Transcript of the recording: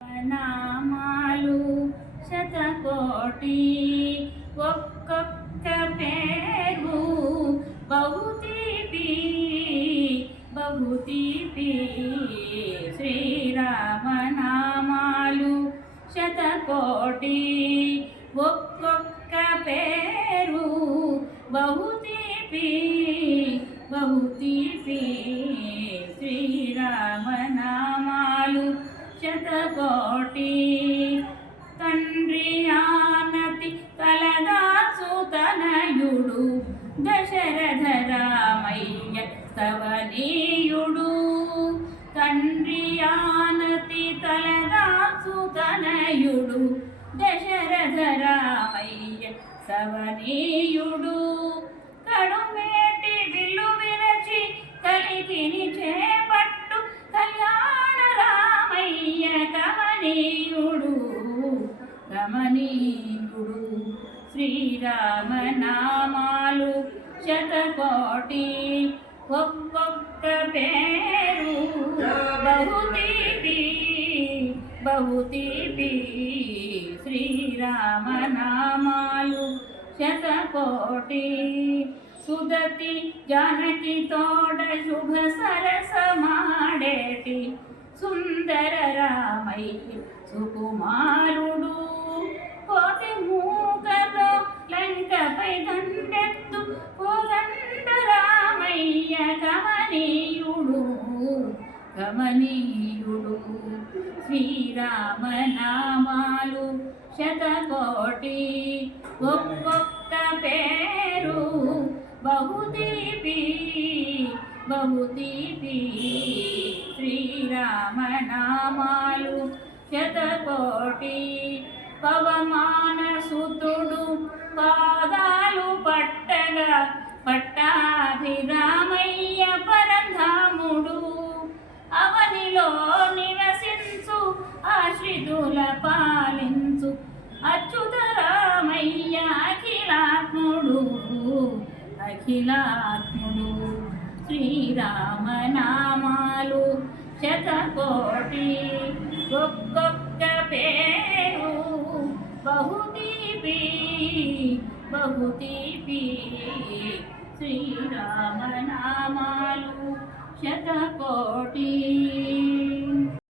నామాలు శతకోటి ఒక్కొక్క పేరు బహుతీపి బహుతీపి శ్రీరామ నామాలు శతకోటి ఒక్కొక్క పేరు బహుతీపి బహుతీపి శ్రీరామ నామాలు శతకోటి తండ్రి ఆనతి కలదాసు తనయుడు దశరథ రామయ్య స్తవనీయుడు తండ్రి ఆనతి తలదాసు తనయుడు దశరథ రామయ్య స్తవనీయుడు కడుమేటి విల్లు విరచి కలికిని చేపట్టు కళ్యాణ రామయ్య కమనీయుడు గమనీయుడు శ్రీరామ నామాలు శతకోటి ఒక్కొక్క పేరు బహుతీపి బహుతీపి శ్రీరామ నామాలు శతకోటి సుదతి జానకి తోడ శుభ సరసమాడేటి సుందర రామయ్య సుకుమారుడు కోటి మూకతో లంకపై దండెత్తు కోదండ రామయ్య కమనీయుడు గమనీయుడు శ్రీరామ నామాలు శతకోటి ఒక్కొక్క పేరు బహుతీపి బహుతీపి శ్రీరామ నామాలు శతకోటి పవమాన సుతుడు పాదాలు పట్టగా పట్టాభిరామయ్య పరంధాముడు అవనిలో నివసించు ఆశ్రితుల పాలించు అచ్యుత రామయ్య అఖిలాత్ముడు అఖిలాత్ముడు శ్రీరామ నామాలు శతకోటి ఒక్కొక్క పేరు బహుతీపి బహుతీపి శ్రీరామ నామాలు శతకోటి.